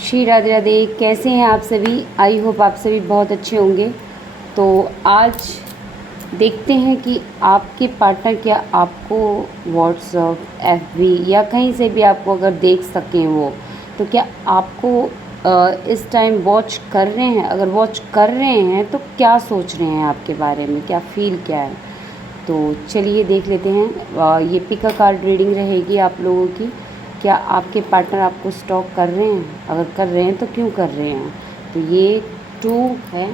श्री राधे राधे। कैसे हैं आप सभी? आई होप आप सभी बहुत अच्छे होंगे। तो आज देखते हैं कि आपके पार्टनर क्या आपको व्हाट्सएप, एफबी या कहीं से भी आपको अगर देख सकें वो, तो क्या आपको इस टाइम वॉच कर रहे हैं? अगर वॉच कर रहे हैं तो क्या सोच रहे हैं आपके बारे में, क्या फ़ील क्या है? तो चलिए देख लेते हैं। ये पिक अ कार्ड रीडिंग रहेगी आप लोगों की। क्या आपके पार्टनर आपको स्टॉक कर रहे हैं? अगर कर रहे हैं तो क्यों कर रहे हैं? तो ये 2 है।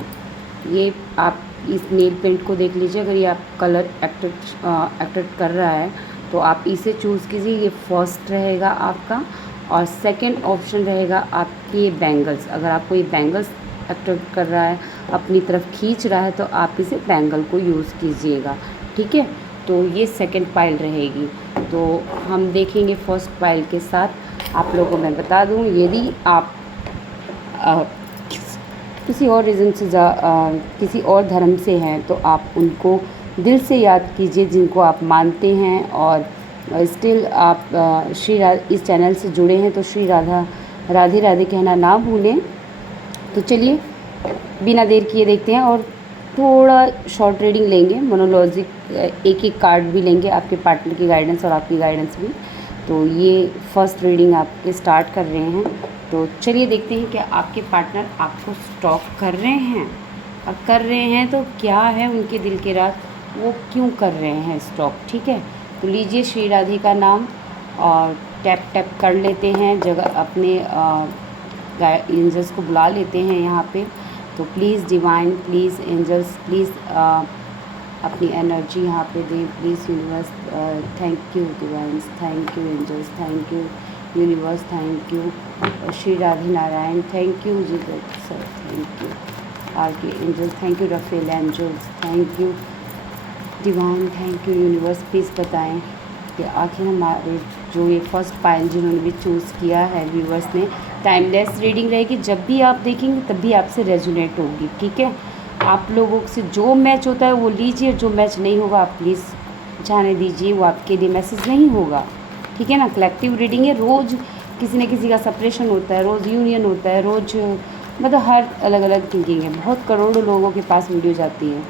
ये आप इस नेल पेंट को देख लीजिए। अगर ये आप कलर अट्रैक्ट कर रहा है तो आप इसे चूज़ कीजिए। ये फर्स्ट रहेगा आपका। और सेकंड ऑप्शन रहेगा आपकी ये बैंगल्स। अगर आपको ये बैंगल्स अट्रैक्ट कर रहा है, अपनी तरफ खींच रहा है, तो आप इसे बैंगल को यूज़ कीजिएगा। ठीक है, तो ये सेकंड पाइल रहेगी। तो हम देखेंगे फर्स्ट पाइल के साथ। आप लोगों को मैं बता दूं, यदि आप किसी और रीज़न से किसी और धर्म से हैं तो आप उनको दिल से याद कीजिए जिनको आप मानते हैं। और स्टिल आप इस चैनल से जुड़े हैं तो श्री राधे राधे कहना ना भूलें। तो चलिए बिना देर किए देखते हैं और थोड़ा शॉर्ट रीडिंग लेंगे। मोनोलॉजिक एक एक कार्ड भी लेंगे, आपके पार्टनर की गाइडेंस और आपकी गाइडेंस भी। तो ये फर्स्ट रीडिंग आप स्टार्ट कर रहे हैं। तो चलिए देखते हैं कि आपके पार्टनर आपको स्टॉक कर रहे हैं। और कर रहे हैं तो क्या है उनके दिल के राज, वो क्यों कर रहे हैं स्टॉक? ठीक है, तो लीजिए श्री राधे का नाम और टैप टैप कर लेते हैं। जगह अपने एंजल्स को बुला लेते हैं यहाँ पे। तो please divine, please angels, please अपनी एनर्जी यहाँ पे दें। Please universe, thank you divines, thank you angels, thank you universe, thank you Shri Radhe Narayan, thank you Jesus sir, thank you R K angels, thank you Raphael angels, thank you divine, thank you universe. Please बताएं कि आखिर हमारे जो ये first pile जिन्होंने भी choose किया है व्यूवर्स ने, टाइमलेस रीडिंग रहेगी। जब भी आप देखेंगे तब भी आपसे रेजोनेट होगी। ठीक है, आप लोगों से जो मैच होता है वो लीजिए, जो मैच नहीं होगा आप प्लीज़ जाने दीजिए, वो आपके लिए मैसेज नहीं होगा। ठीक है ना, कलेक्टिव रीडिंग है। रोज़ किसी न किसी का सेपरेशन होता है, रोज़ यूनियन होता है, रोज़ मतलब हर अलग अलग थिंकिंग है। बहुत करोड़ों लोगों के पास वीडियो जाती है।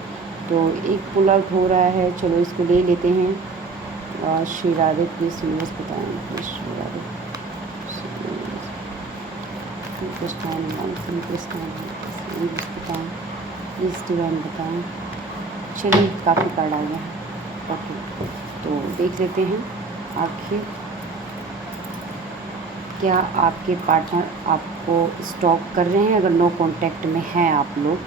तो एक पुल आउट हो रहा है, चलो इसको ले लेते हैं। श्री राधे प्लीज़ यूनिवर्स बताएं, श्री राधे बताएं, प्लीज़ डिवाइन बताएं। चलिए काफ़ी कार्ड आ गया। ओके, तो देख लेते हैं आखिर क्या आपके पार्टनर आपको स्टॉक कर रहे हैं। अगर नो कांटेक्ट में हैं आप लोग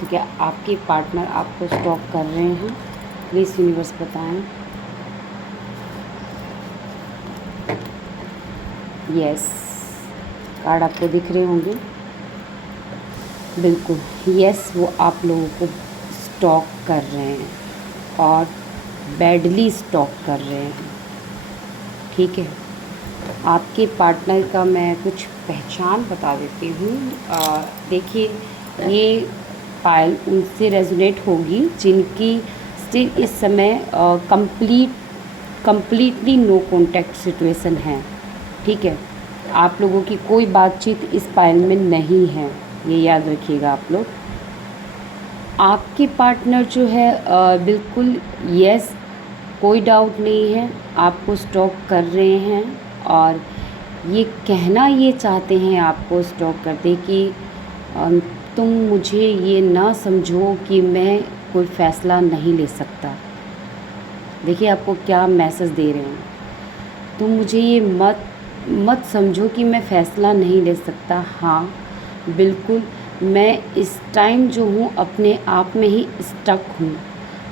तो क्या आपके पार्टनर आपको स्टॉक कर रहे हैं? प्लीज़ यूनिवर्स बताएं। यस, कार्ड आपको दिख रहे होंगे। बिल्कुल यस, वो आप लोगों को स्टॉक कर रहे हैं और बैडली स्टॉक कर रहे हैं। ठीक है, आपके पार्टनर का मैं कुछ पहचान बता देती हूँ। देखिए, ये पाइल उनसे रेजोनेट होगी जिनकी स्टिल इस समय कंप्लीटली नो कॉन्टैक्ट सिचुएशन है। ठीक है, आप लोगों की कोई बातचीत इस पाइल में नहीं है, ये याद रखिएगा आप लोग। आपके पार्टनर जो है बिल्कुल यस, कोई डाउट नहीं है, आपको स्टॉक कर रहे हैं। और ये कहना ये चाहते हैं आपको स्टॉक करते कि तुम मुझे ये ना समझो कि मैं कोई फ़ैसला नहीं ले सकता। देखिए आपको क्या मैसेज दे रहे हैं, तुम मुझे ये मत समझो कि मैं फ़ैसला नहीं ले सकता। हाँ बिल्कुल, मैं इस टाइम जो हूँ अपने आप में ही स्टक हूँ।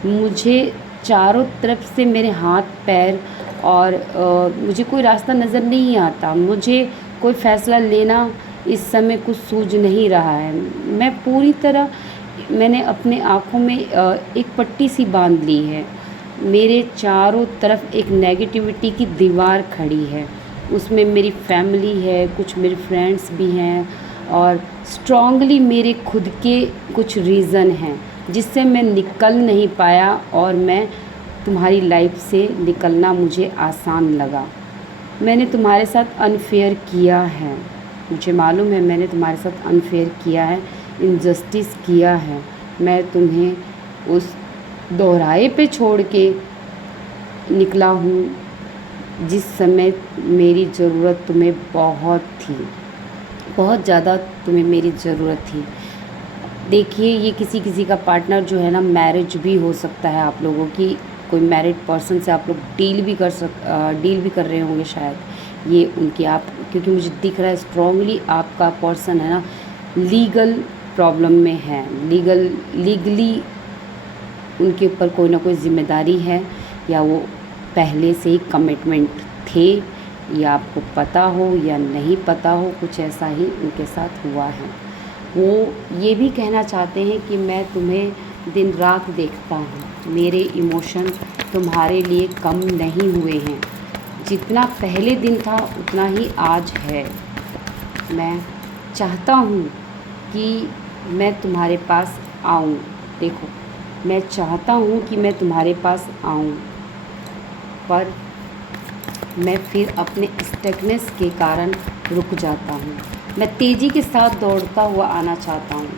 मुझे चारों तरफ से मेरे हाथ पैर और मुझे कोई रास्ता नज़र नहीं आता। मुझे कोई फ़ैसला लेना इस समय कुछ सूझ नहीं रहा है। मैं पूरी तरह, मैंने अपने आँखों में एक पट्टी सी बांध ली है। मेरे चारों तरफ एक नेगेटिविटी की दीवार खड़ी है, उसमें मेरी फैमिली है, कुछ मेरे फ्रेंड्स भी हैं और स्ट्रॉन्गली मेरे खुद के कुछ रीज़न हैं जिससे मैं निकल नहीं पाया। और मैं तुम्हारी लाइफ से निकलना मुझे आसान लगा। मैंने तुम्हारे साथ अनफेयर किया है। मुझे मालूम है मैंने तुम्हारे साथ अनफेयर किया है, इनजस्टिस किया है। मैं तुम्हें उस दोहराए पे छोड़ के निकला हूँ जिस समय मेरी ज़रूरत तुम्हें बहुत थी, बहुत ज़्यादा तुम्हें मेरी ज़रूरत थी। देखिए, ये किसी किसी का पार्टनर जो है ना, मैरिज भी हो सकता है आप लोगों की, कोई मैरिड पर्सन से आप लोग डील भी कर रहे होंगे शायद। ये उनकी आप, क्योंकि मुझे दिख रहा है स्ट्रांगली आपका पर्सन है ना लीगल प्रॉब्लम में है, लीगली उनके ऊपर कोई ना कोई ज़िम्मेदारी है, या वो पहले से ही कमिटमेंट थे, या आपको पता हो या नहीं पता हो, कुछ ऐसा ही उनके साथ हुआ है। वो ये भी कहना चाहते हैं कि मैं तुम्हें दिन रात देखता हूँ, मेरे इमोशन तुम्हारे लिए कम नहीं हुए हैं, जितना पहले दिन था उतना ही आज है। मैं चाहता हूँ कि मैं तुम्हारे पास आऊँ, देखो मैं चाहता हूँ कि मैं तुम्हारे पास आऊँ, पर मैं फिर अपने स्टकनेस के कारण रुक जाता हूँ। मैं तेज़ी के साथ दौड़ता हुआ आना चाहता हूँ,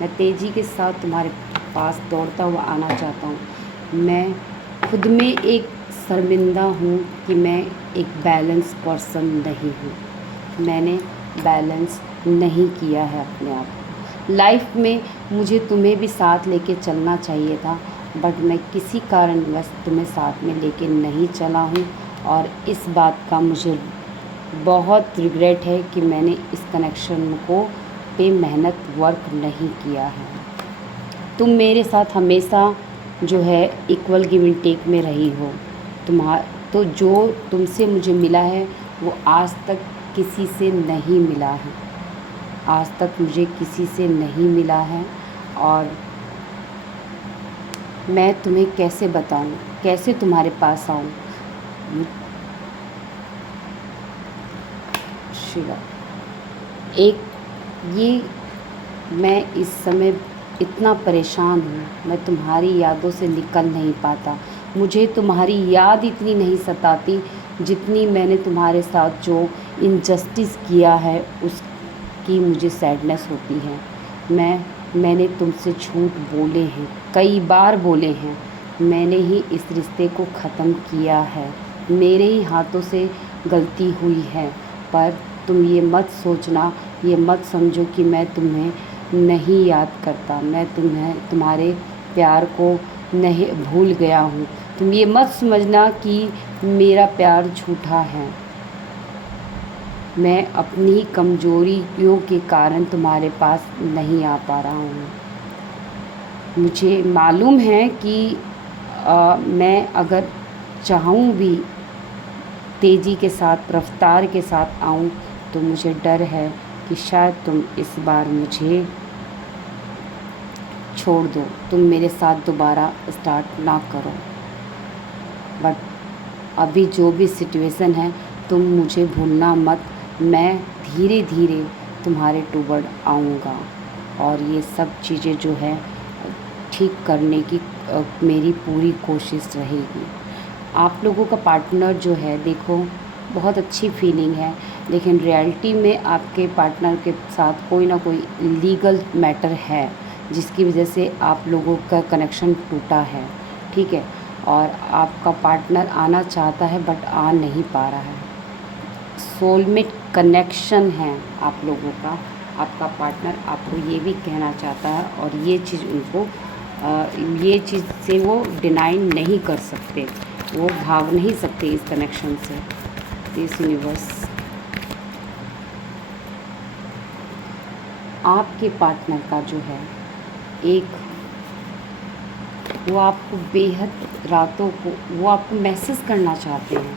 मैं तेज़ी के साथ तुम्हारे पास दौड़ता हुआ आना चाहता हूँ। मैं खुद में एक शर्मिंदा हूँ कि मैं एक बैलेंस पर्सन नहीं हूँ, मैंने बैलेंस नहीं किया है अपने आप को। लाइफ में मुझे तुम्हें भी साथ लेके चलना चाहिए था, बट मैं किसी कारणवश तुम्हें साथ में लेके नहीं चला हूँ, और इस बात का मुझे बहुत रिग्रेट है कि मैंने इस कनेक्शन को पे मेहनत वर्क नहीं किया है। तुम मेरे साथ हमेशा जो है इक्वल गिव एंड टेक में रही हो। तो जो तुमसे मुझे मिला है वो आज तक किसी से नहीं मिला है, आज तक मुझे किसी से नहीं मिला है। और मैं तुम्हें कैसे बताऊं, कैसे तुम्हारे पास आऊं। शिवा, एक ये मैं इस समय इतना परेशान हूँ, मैं तुम्हारी यादों से निकल नहीं पाता। मुझे तुम्हारी याद इतनी नहीं सताती जितनी मैंने तुम्हारे साथ जो इनजस्टिस किया है उसकी मुझे सैडनेस होती है। मैंने तुमसे झूठ बोले हैं, कई बार बोले हैं, मैंने ही इस रिश्ते को ख़त्म किया है, मेरे ही हाथों से गलती हुई है। पर तुम ये मत सोचना, ये मत समझो कि मैं तुम्हें नहीं याद करता, मैं तुम्हारे प्यार को नहीं भूल गया हूँ। तुम ये मत समझना कि मेरा प्यार झूठा है, मैं अपनी ही कमज़ोरियों के कारण तुम्हारे पास नहीं आ पा रहा हूँ। मुझे मालूम है कि मैं अगर चाहूँ भी तेज़ी के साथ, रफ्तार के साथ आऊँ, तो मुझे डर है कि शायद तुम इस बार मुझे छोड़ दो, तुम मेरे साथ दोबारा स्टार्ट ना करो। बट अभी जो भी सिचुएशन है तुम मुझे भूलना मत, मैं धीरे धीरे तुम्हारे टूवर्ड आऊँगा, और ये सब चीज़ें जो है ठीक करने की मेरी पूरी कोशिश रहेगी। आप लोगों का पार्टनर जो है, देखो बहुत अच्छी फीलिंग है, लेकिन रियलिटी में आपके पार्टनर के साथ कोई ना कोई लीगल मैटर है जिसकी वजह से आप लोगों का कनेक्शन टूटा है, ठीक है। और आपका पार्टनर आना चाहता है बट आ नहीं पा रहा है। सोलमेट कनेक्शन है आप लोगों का, आपका पार्टनर आपको ये भी कहना चाहता है, और ये चीज़ उनको ये चीज़ से वो डिनाई नहीं कर सकते, वो भाग नहीं सकते इस कनेक्शन से। दिस यूनिवर्स, आपके पार्टनर का जो है एक, वो आपको बेहद रातों को वो आपको मैसेज करना चाहते हैं,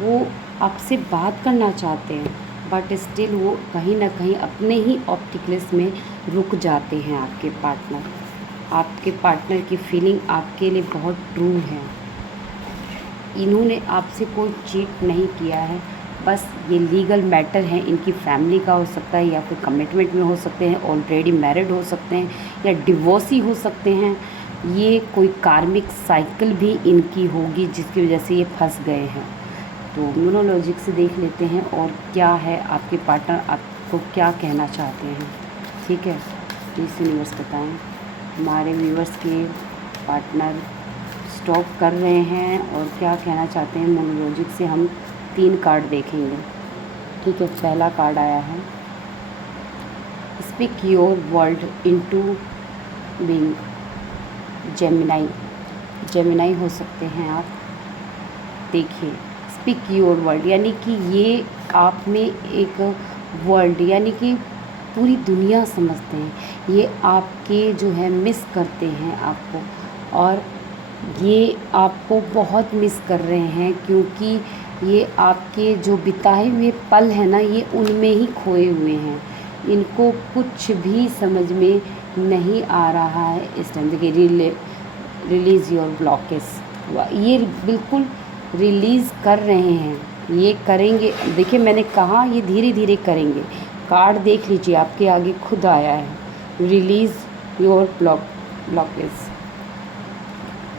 वो आपसे बात करना चाहते हैं, बट स्टिल वो कहीं ना कहीं अपने ही ऑप्टिक्लेस में रुक जाते हैं। आपके पार्टनर की फीलिंग आपके लिए बहुत ट्रू है। इन्होंने आपसे कोई चीट नहीं किया है, बस ये लीगल मैटर है, इनकी फैमिली का हो सकता है, या फिर कमिटमेंट में हो सकते हैं, ऑलरेडी मैरिड हो सकते हैं, या डिवोर्सी हो सकते हैं। ये कोई कार्मिक साइकिल भी इनकी होगी जिसकी वजह से ये फंस गए हैं। तो न्यूरोलॉजिक से देख लेते हैं और क्या है आपके पार्टनर आपको क्या कहना चाहते हैं, ठीक है। प्लीज़ यूनिवर्स बताएं। हमारे व्यूअर्स के पार्टनर स्टॉप कर रहे हैं और क्या कहना चाहते हैं न्यूमरोलॉजिक से हम 3 कार्ड देखेंगे, ठीक है। पहला कार्ड आया है speak your world into being. Gemini हो सकते हैं आप। देखिए, स्पीक योर वर्ल्ड यानी कि ये आप में एक वर्ल्ड यानी कि पूरी दुनिया समझते हैं, ये आपके जो है मिस करते हैं आपको, और ये आपको बहुत मिस कर रहे हैं क्योंकि ये आपके जो बिताए हुए पल हैं ना, ये उनमें ही खोए हुए हैं। इनको कुछ भी समझ में नहीं आ रहा है इस टाइम। देखिए, रिलीज़ योर ब्लॉकेज, ये बिल्कुल रिलीज़ कर रहे हैं, ये करेंगे। देखिए, मैंने कहा ये धीरे धीरे करेंगे। कार्ड देख लीजिए, आपके आगे खुद आया है, रिलीज़ योर ब्लॉकेज।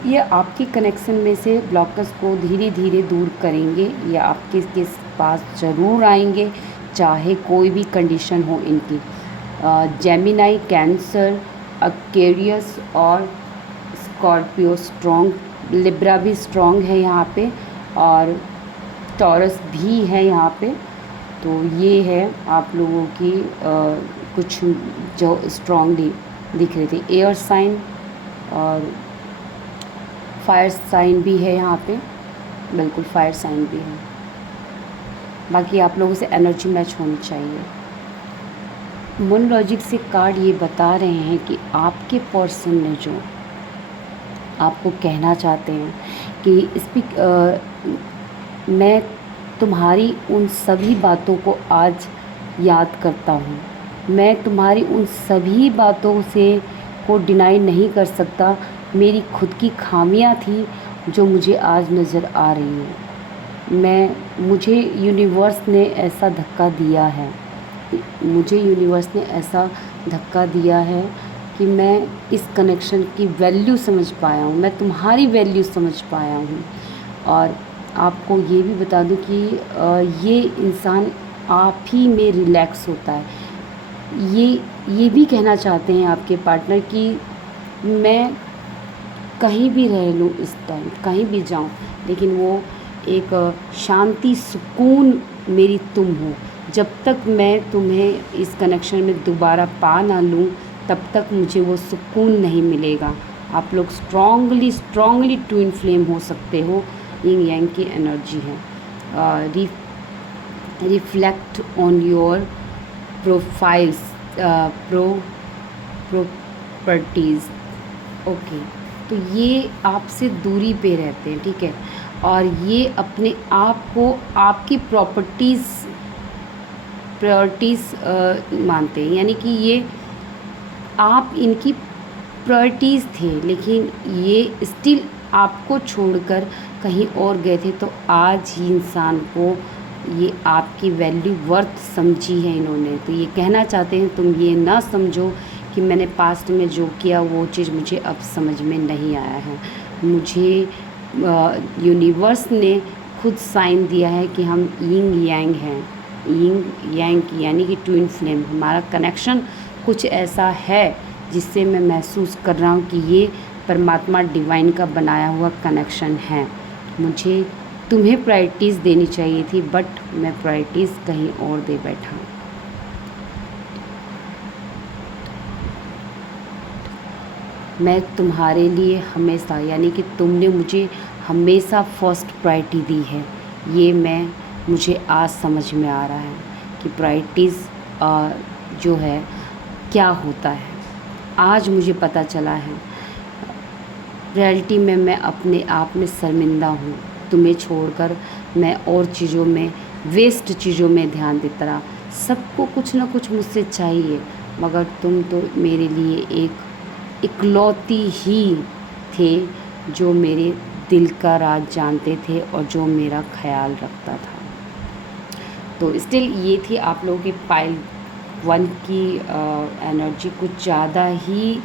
ये आपकी कनेक्शन में से ब्लॉकेज को धीरे धीरे दूर करेंगे, या आपके पास ज़रूर आएंगे, चाहे कोई भी कंडीशन हो इनकी। जेमिनाई, कैंसर, एक्वेरियस और स्कॉर्पियो स्ट्रॉन्ग, लिब्रा भी स्ट्रॉन्ग है यहाँ पे, और टॉरस भी है यहाँ पे। तो ये है आप लोगों की कुछ जो स्ट्रॉन्गली दिख रही थी। एयर साइन और फायर साइन भी है यहाँ पे, बिल्कुल फायर साइन भी है। बाकी आप लोगों से एनर्जी मैच होनी चाहिए। मून लॉजिक से कार्ड ये बता रहे हैं कि आपके पर्सन ने जो आपको कहना चाहते हैं कि मैं तुम्हारी उन सभी बातों को आज याद करता हूँ, मैं तुम्हारी उन सभी बातों से को डिनाई नहीं कर सकता। मेरी खुद की खामियां थी जो मुझे आज नज़र आ रही है। मुझे यूनिवर्स ने ऐसा धक्का दिया है, मुझे यूनिवर्स ने ऐसा धक्का दिया है कि मैं इस कनेक्शन की वैल्यू समझ पाया हूँ, मैं तुम्हारी वैल्यू समझ पाया हूँ। और आपको ये भी बता दूँ कि ये इंसान आप ही में रिलैक्स होता है। ये भी कहना चाहते हैं आपके पार्टनर कि मैं कहीं भी रह लूँ इस टाइम, कहीं भी जाऊँ, लेकिन वो एक शांति सुकून मेरी तुम हो। जब तक मैं तुम्हें इस कनेक्शन में दोबारा पा ना लूँ, तब तक मुझे वो सुकून नहीं मिलेगा। आप लोग स्ट्रॉन्गली ट्विन फ्लेम हो सकते हो। यिंग यांग की एनर्जी है। Reflect on your profiles, properties. Okay, तो ये आपसे दूरी पे रहते हैं, ठीक है। और ये अपने आप को आपकी प्रायोरिटीज़ मानते हैं, यानी कि ये आप इनकी प्रायोरिटीज़ थे, लेकिन ये स्टिल आपको छोड़कर कहीं और गए थे। तो आज ही इंसान को ये आपकी वैल्यू वर्थ समझी है इन्होंने। तो ये कहना चाहते हैं तुम ये ना समझो कि मैंने पास्ट में जो किया वो चीज़ मुझे अब समझ में नहीं आया है। मुझे यूनिवर्स ने खुद साइन दिया है कि हम यिंग यांग हैं, यिंग यांग की यानी कि ट्विन फ्लेम। हमारा कनेक्शन कुछ ऐसा है जिससे मैं महसूस कर रहा हूँ कि ये परमात्मा डिवाइन का बनाया हुआ कनेक्शन है। मुझे तुम्हें प्रायोरिटीज़ देनी चाहिए थी, बट मैं प्रायोरिटीज़ कहीं और दे बैठा हूँ। मैं तुम्हारे लिए हमेशा, यानी कि तुमने मुझे हमेशा फर्स्ट प्रायोरिटी दी है। ये मुझे आज समझ में आ रहा है कि प्रायोरिटीज़ जो है क्या होता है। आज मुझे पता चला है। रियलिटी में मैं अपने आप में शर्मिंदा हूँ। तुम्हें छोड़कर मैं और चीज़ों में, वेस्ट चीज़ों में ध्यान देता रहा। सबको कुछ ना कुछ मुझसे चाहिए, मगर तुम तो मेरे लिए एक इकलौती ही थे जो मेरे दिल का राज जानते थे और जो मेरा ख्याल रखता था। तो स्टिल ये थी आप लोगों के पाइल 1 की एनर्जी। कुछ ज़्यादा ही,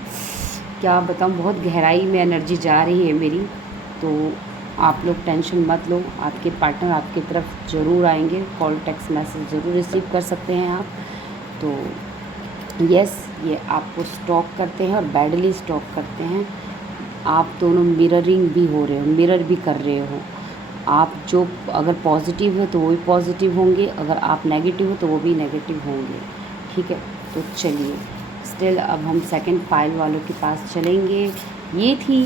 क्या बताऊँ, बहुत गहराई में एनर्जी जा रही है मेरी। तो आप लोग टेंशन मत लो, आपके पार्टनर आपकी तरफ ज़रूर आएंगे। कॉल, टेक्स्ट मैसेज ज़रूर रिसीव कर सकते हैं आप। तो यस, ये आपको स्टॉक करते हैं और बैडली स्टॉक करते हैं। आप दोनों मिररिंग भी हो रहे हो, मिरर भी कर रहे हो। आप जो अगर पॉजिटिव है तो वो भी पॉजिटिव होंगे, अगर आप नेगेटिव हो तो वो भी नेगेटिव होंगे। ठीक है, तो चलिए स्टिल अब हम सेकंड पाइल वालों के पास चलेंगे। ये थी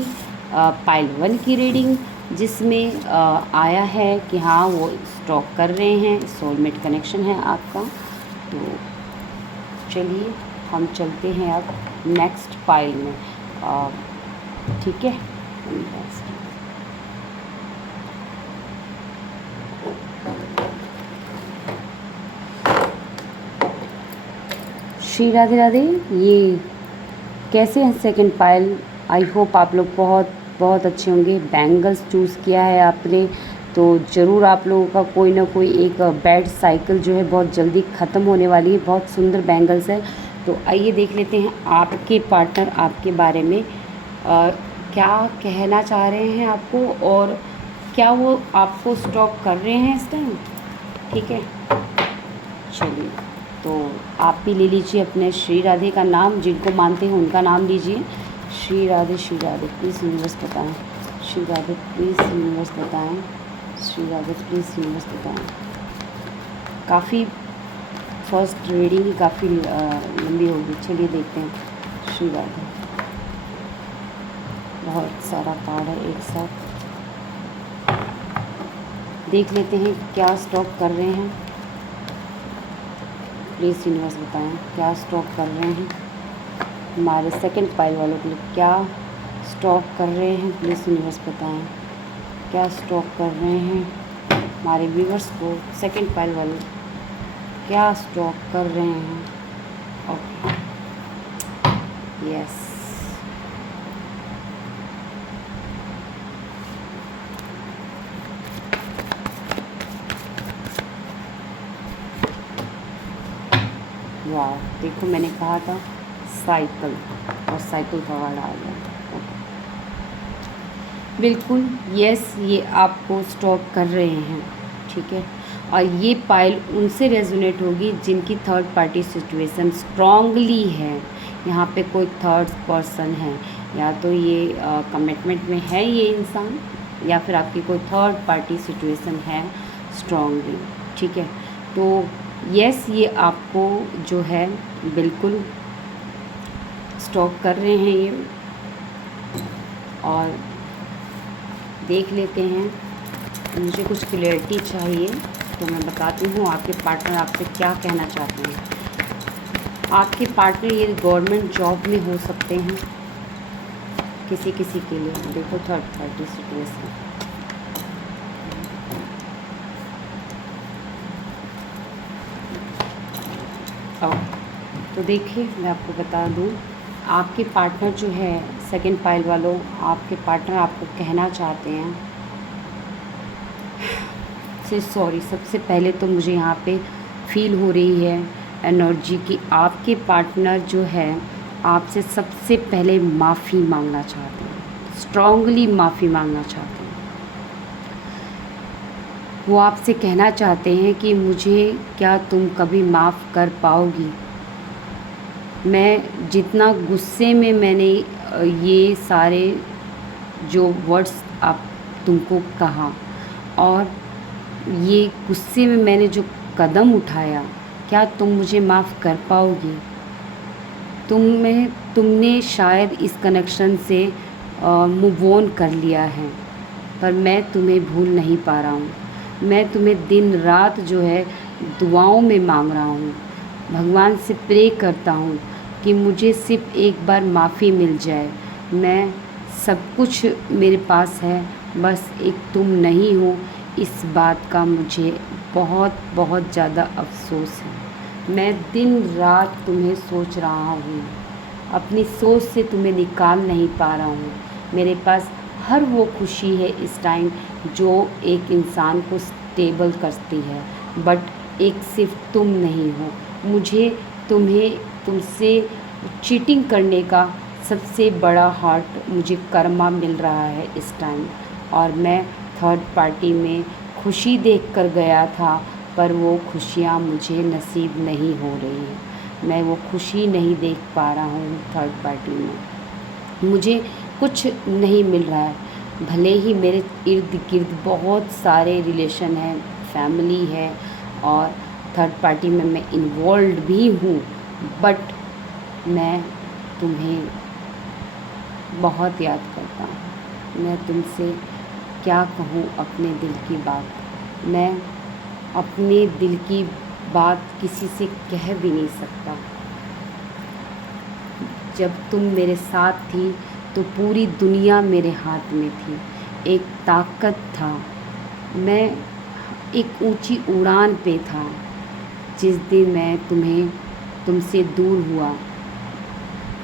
पाइल 1 की रीडिंग, जिसमें आया है कि हाँ वो स्टॉक कर रहे हैं, सोलमेट कनेक्शन है आपका। तो चलिए हम चलते हैं अब नेक्स्ट पाइल में। ठीक है, श्री राधे राधे। ये कैसे हैं सेकंड पाइल? आई होप आप लोग बहुत बहुत अच्छे होंगे। बैंगल्स चूज़ किया है आपने तो ज़रूर आप लोगों का कोई ना कोई एक बैड साइकिल जो है बहुत जल्दी ख़त्म होने वाली है। बहुत सुंदर बैंगल्स है। तो आइए देख लेते हैं आपके पार्टनर आपके बारे में क्या कहना चाह रहे हैं आपको, और क्या वो आपको स्टॉक कर रहे हैं इस टाइम। ठीक है, चलिए तो आप भी ले लीजिए अपने श्री राधे का नाम, जिनको मानते हैं उनका नाम लीजिए। श्री राधे प्लीज़ यूनिवर्स बताएं। श्री राधे प्लीज़ यूनिवर्स बताएं। श्री राधे प्लीज़ यूनिवर्स बताएं। काफ़ी फर्स्ट रीडिंग ही काफ़ी लंबी होगी। चलिए देखते हैं श्री राधे। बहुत सारा कार्ड है एक साथ, देख लेते हैं क्या स्टॉक कर रहे हैं। प्लीज़ यूनिवर्स बताएं क्या स्टॉक कर रहे हैं हमारे सेकंड पाइल वालों के लिए। क्या स्टॉक कर रहे हैं, प्लीज़ यूनिवर्स बताएं क्या स्टॉक कर रहे हैं हमारे व्यूअर्स को। सेकंड पाइल वाले क्या स्टॉक कर रहे हैं। ओके, यस, वाह, देखो मैंने कहा था साइकिल, और साइकिल का वर्ड आ गया। बिल्कुल यस, ये आपको स्टॉक कर रहे हैं। ठीक है, और ये पाइल उनसे रेजोनेट होगी जिनकी थर्ड पार्टी सिचुएशन स्ट्रांगली है। यहाँ पे कोई थर्ड पर्सन है, या तो ये कमिटमेंट में है ये इंसान, या फिर आपकी कोई थर्ड पार्टी सिचुएशन है स्ट्रांगली। ठीक है, तो यस, ये आपको जो है बिल्कुल स्टॉक कर रहे हैं ये। और देख लेते हैं, मुझे कुछ क्लियरिटी चाहिए तो मैं बताती हूँ आपके पार्टनर आपसे क्या कहना चाहते हैं। आपके पार्टनर ये गवर्नमेंट जॉब में हो सकते हैं किसी किसी के लिए। देखो थर्ड पार्टी सिचुएशन, तो देखिए मैं आपको बता दूँ, आपके पार्टनर जो है सेकंड पाइल वालों, आपके पार्टनर आपको कहना चाहते हैं से सॉरी। सबसे पहले तो मुझे यहाँ पे फील हो रही है एनर्जी कि आपके पार्टनर जो है आपसे सबसे पहले माफ़ी मांगना चाहते हैं, स्ट्रांगली माफ़ी मांगना चाहते हैं। वो आपसे कहना चाहते हैं कि मुझे क्या तुम कभी माफ़ कर पाओगी। मैं जितना गुस्से में मैंने ये सारे जो वर्ड्स आप तुमको कहा, और ये गुस्से में मैंने जो कदम उठाया, क्या तुम मुझे माफ़ कर पाओगी। तुमने शायद इस कनेक्शन से मूव ऑन कर लिया है, पर मैं तुम्हें भूल नहीं पा रहा हूँ। मैं तुम्हें दिन रात जो है दुआओं में मांग रहा हूँ, भगवान से प्रे करता हूँ कि मुझे सिर्फ एक बार माफ़ी मिल जाए। मैं सब कुछ मेरे पास है, बस एक तुम नहीं हो। इस बात का मुझे बहुत बहुत ज़्यादा अफसोस है। मैं दिन रात तुम्हें सोच रहा हूँ, अपनी सोच से तुम्हें निकाल नहीं पा रहा हूँ। मेरे पास हर वो खुशी है इस टाइम जो एक इंसान को स्टेबल करती है, बट एक सिर्फ तुम नहीं हो। मुझे तुमसे चीटिंग करने का सबसे बड़ा हर्ट मुझे कर्मा मिल रहा है इस टाइम, और मैं थर्ड पार्टी में खुशी देख कर गया था, पर वो खुशियाँ मुझे नसीब नहीं हो रही हैं। मैं वो खुशी नहीं देख पा रहा हूँ थर्ड पार्टी में। मुझे कुछ नहीं मिल रहा है, भले ही मेरे इर्द गिर्द बहुत सारे रिलेशन हैं, फैमिली है और थर्ड पार्टी में मैं इन्वॉल्व भी हूँ, बट मैं तुम्हें बहुत याद करता हूँ। मैं तुमसे क्या कहूँ अपने दिल की बात। मैं अपने दिल की बात किसी से कह भी नहीं सकता। जब तुम मेरे साथ थी तो पूरी दुनिया मेरे हाथ में थी, एक ताकत था, मैं एक ऊंची उड़ान पे था। जिस दिन मैं तुमसे दूर हुआ,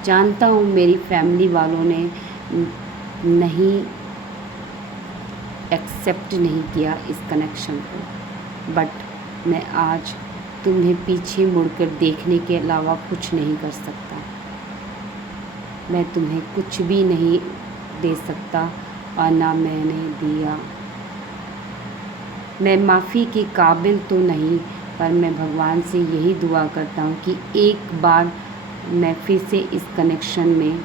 जानता हूँ मेरी फैमिली वालों ने नहीं एक्सेप्ट नहीं किया इस कनेक्शन को, बट मैं आज तुम्हें पीछे मुड़कर देखने के अलावा कुछ नहीं कर सकता। मैं तुम्हें कुछ भी नहीं दे सकता और ना मैंने दिया। मैं माफ़ी के काबिल तो नहीं, पर मैं भगवान से यही दुआ करता हूँ कि एक बार मैं फिर से इस कनेक्शन में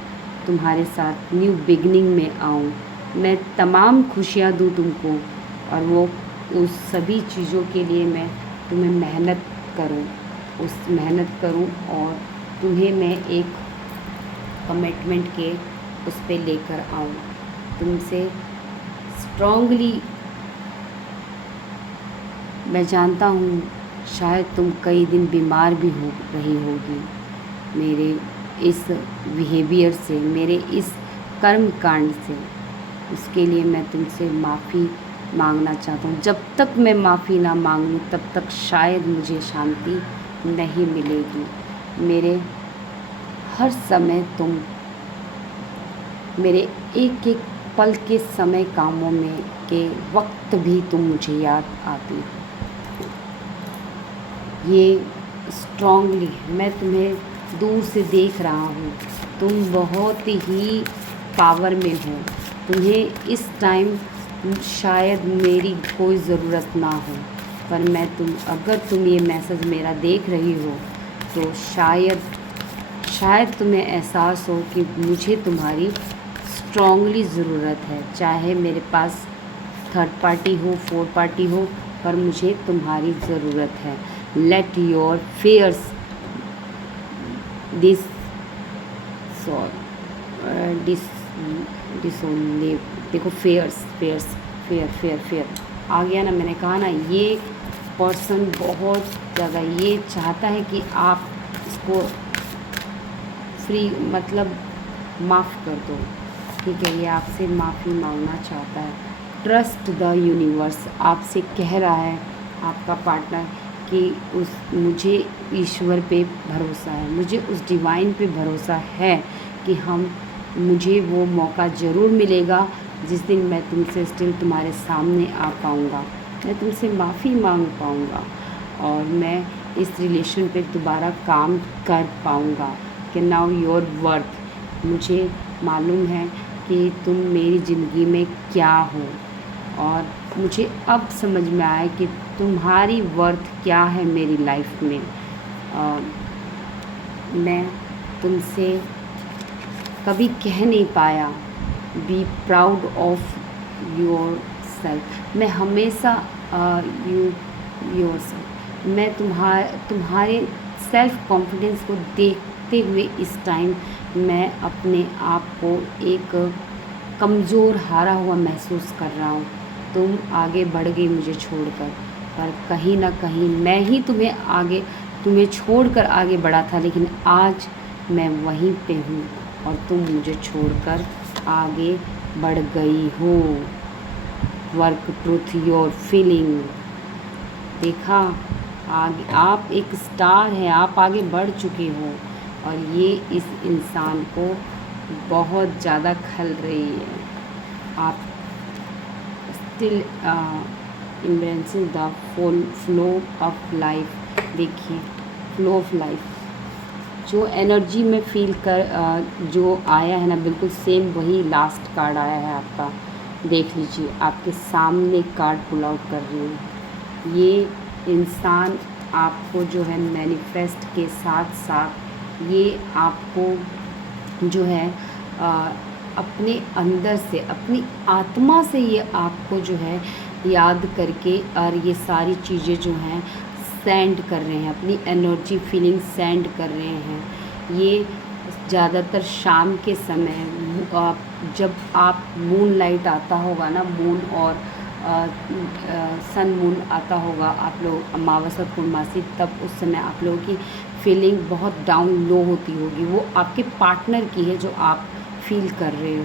तुम्हारे साथ न्यू बिगनिंग में आऊँ। मैं तमाम खुशियाँ दूँ तुमको, और वो उस सभी चीज़ों के लिए मैं तुम्हें मेहनत करूँ और तुम्हें मैं एक कमिटमेंट के उस पे लेकर आऊँ। तुमसे स्ट्रॉन्गली मैं जानता हूँ शायद तुम कई दिन बीमार भी हो रही होगी मेरे इस बिहेवियर से, मेरे इस कर्म कांड से। उसके लिए मैं तुमसे माफ़ी मांगना चाहता हूँ। जब तक मैं माफ़ी ना मांग लूँ तब तक शायद मुझे शांति नहीं मिलेगी। मेरे हर समय तुम मेरे एक एक पल के समय कामों में के वक्त भी तुम मुझे याद आती हो। ये स्ट्रॉन्गली मैं तुम्हें दूर से देख रहा हूँ। तुम बहुत ही पावर में हो। तुम्हें इस टाइम शायद मेरी कोई ज़रूरत ना हो, पर अगर तुम ये मैसेज मेरा देख रही हो तो शायद तुम्हें एहसास हो कि मुझे तुम्हारी स्ट्रॉन्गली ज़रूरत है। चाहे मेरे पास थर्ड पार्टी हो, फोर्थ पार्टी हो, पर मुझे तुम्हारी ज़रूरत है। लेट योर फेयर्स डिसोनली देखो, फेयर आ गया ना। मैंने कहा ना, ये पर्सन बहुत ज़्यादा ये चाहता है कि आप इसको फ्री मतलब माफ़ कर दो, ठीक है। ये आपसे माफ़ी मांगना चाहता है। ट्रस्ट द यूनिवर्स आपसे कह रहा है, आपका पार्टनर, कि मुझे ईश्वर पे भरोसा है, मुझे उस डिवाइन पे भरोसा है कि मुझे वो मौका ज़रूर मिलेगा जिस दिन मैं तुमसे स्टिल तुम्हारे सामने आ पाऊँगा, मैं तुमसे माफ़ी मांग पाऊँगा और मैं इस रिलेशन पे दोबारा काम कर पाऊँगा। कि नाउ योर वर्थ, मुझे मालूम है कि तुम मेरी ज़िंदगी में क्या हो, और मुझे अब समझ में आया कि तुम्हारी वर्थ क्या है मेरी लाइफ में। मैं तुमसे कभी कह नहीं पाया be proud of your self. मैं हमेशा योर सेल्फ, मैं तुम्हारे सेल्फ कॉन्फिडेंस को देखते हुए इस टाइम मैं अपने आप को एक कमज़ोर हारा हुआ महसूस कर रहा हूँ। तुम आगे बढ़ गई मुझे छोड़कर, पर कहीं ना कहीं मैं ही तुम्हें छोड़कर आगे बढ़ा था, लेकिन आज मैं वहीं पे हूँ और तुम मुझे छोड़कर आगे बढ़ गई हो। Work truth your feeling. देखा, आगे आप एक स्टार हैं, आप आगे बढ़ चुके हो, और ये इस इंसान को बहुत ज़्यादा खल रही है। आप still embracing the flow of life. देखिए, फ्लो ऑफ लाइफ जो एनर्जी में फील जो आया है ना, बिल्कुल सेम वही लास्ट कार्ड आया है आपका। देख लीजिए, आपके सामने कार्ड पुल आउट कर रही हूँ। ये इंसान आपको जो है मैनिफेस्ट के साथ साथ ये आपको जो है अ, अपने अंदर से, अपनी आत्मा से ये आपको जो है याद करके और ये सारी चीज़ें जो हैं सेंड कर रहे हैं, अपनी एनर्जी फीलिंग सेंड कर रहे हैं। ये ज़्यादातर शाम के समय जब आप मून लाइट आता होगा ना, मून और सन मून आता होगा, आप लोग अमावस्या पूर्णमासी, तब उस समय आप लोगों की फीलिंग बहुत डाउन लो होती होगी। वो आपके पार्टनर की है जो आप फील कर रहे हो,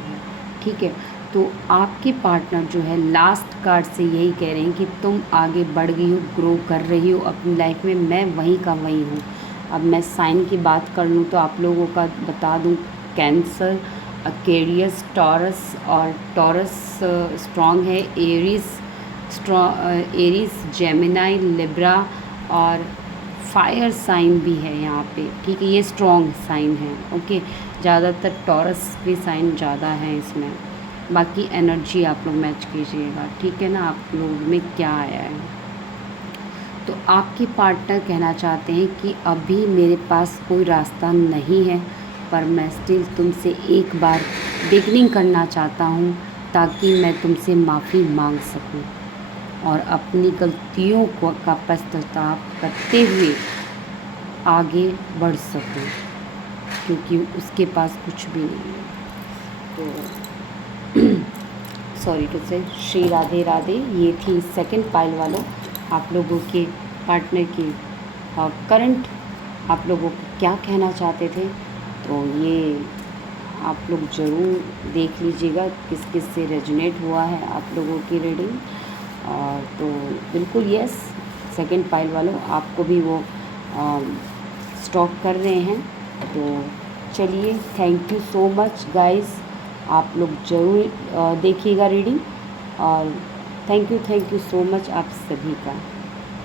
ठीक है। तो आपके पार्टनर जो है लास्ट कार्ड से यही कह रहे हैं कि तुम आगे बढ़ गई हो, ग्रो कर रही हो अपनी लाइफ में, मैं वहीं का वहीं हूँ। अब मैं साइन की बात कर लूँ तो आप लोगों का बता दूँ, कैंसर, aquarius, टॉरस, और टॉरस स्ट्रॉन्ग है, एरीज, जेमिनाई, लिब्रा और फायर साइन भी है यहाँ पे, ठीक है। ये स्ट्रॉन्ग साइन है, ओके। ज़्यादातर टॉरस के साइन ज़्यादा है इसमें। बाकी एनर्जी आप लोग मैच कीजिएगा, ठीक है ना, आप लोग में क्या आया है। तो आपके पार्टनर कहना चाहते हैं कि अभी मेरे पास कोई रास्ता नहीं है, पर मैं स्टिल तुमसे एक बार बिगनिंग करना चाहता हूँ, ताकि मैं तुमसे माफ़ी मांग सकूँ और अपनी गलतियों का पश्चाताप करते हुए आगे बढ़ सकूँ, क्योंकि उसके पास कुछ भी नहीं है। तो सॉरी टू से, श्री राधे राधे। ये थी सेकंड पाइल वालों, आप लोगों के पार्टनर की करंट, आप लोगों को क्या कहना चाहते थे। तो ये आप लोग ज़रूर देख लीजिएगा किस किस से रेजोनेट हुआ है आप लोगों की रीडिंग। और तो बिल्कुल यस, सेकंड पाइल वालों आपको भी वो स्टॉक कर रहे हैं। तो चलिए, thank you so much guys, आप लोग ज़रूर देखिएगा रीडिंग, और थैंक यू सो मच आप सभी का।